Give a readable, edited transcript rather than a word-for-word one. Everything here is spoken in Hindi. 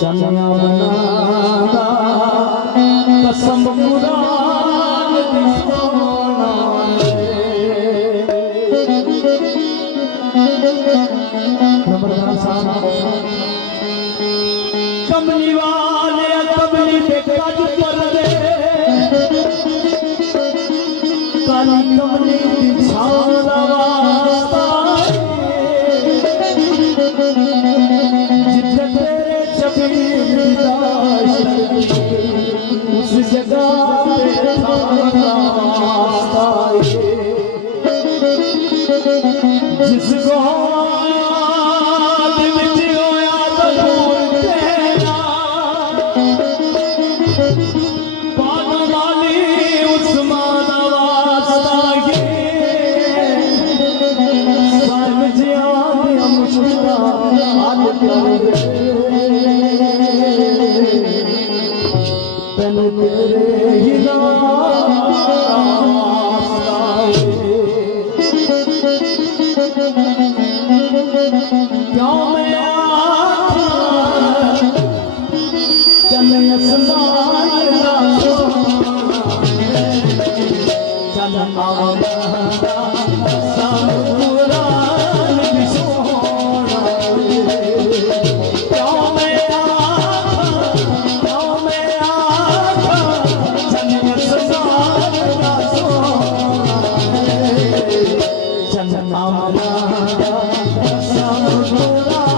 चनिया बनादा कसम कुरान दी सोना नंबरदार साहब कमली वाले कमली पे कज पर दे काली कमली दी छाव दा वास्ता जिथे तेरे शबीर दी लाश उस जगह पे थारा वास्ता जिस गौद विच होया तकूर तेरा पाना वाली उस्मान वास्ता ये साल जियाद मुश्किला हाल कर तन तेरे ही रास्ता क्यों मैं आँख चल आसमान का सोना चल आवारा सब कुरान भी सोना क्यों मैं आँख चल आसमान का सोना चल आवारा सब कुरान